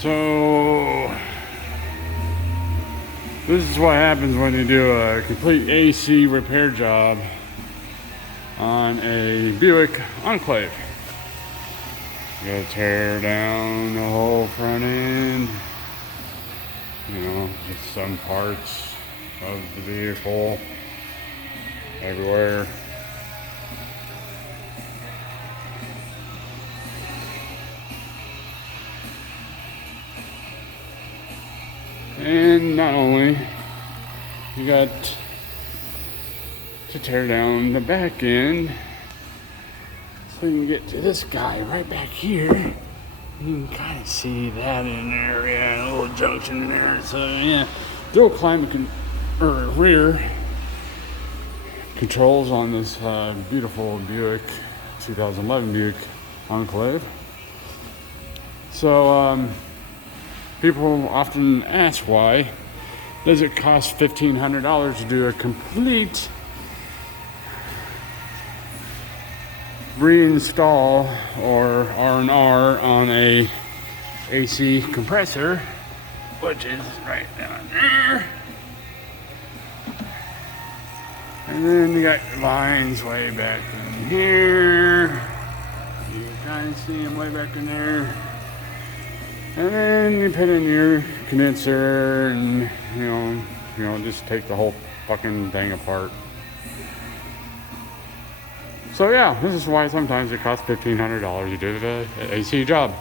So this is what happens when you do a complete AC repair job on a Buick Enclave. You gotta tear down the whole front end, just some parts of the vehicle everywhere. And not only, you got to tear down the back end so you can get to this guy right back here. You can kind of see that in there, a little junction in there. So yeah, dual climate rear controls on this beautiful Buick 2011 Buick Enclave. So people often ask, why does it cost $1,500 to do a complete reinstall or R&R on a AC compressor, which is right down there. And then you got lines way back in here. You can kind of see them way back in there. And then you put in your condenser and, just take the whole fucking thing apart. So yeah, this is why sometimes it costs $1,500 to do the AC job.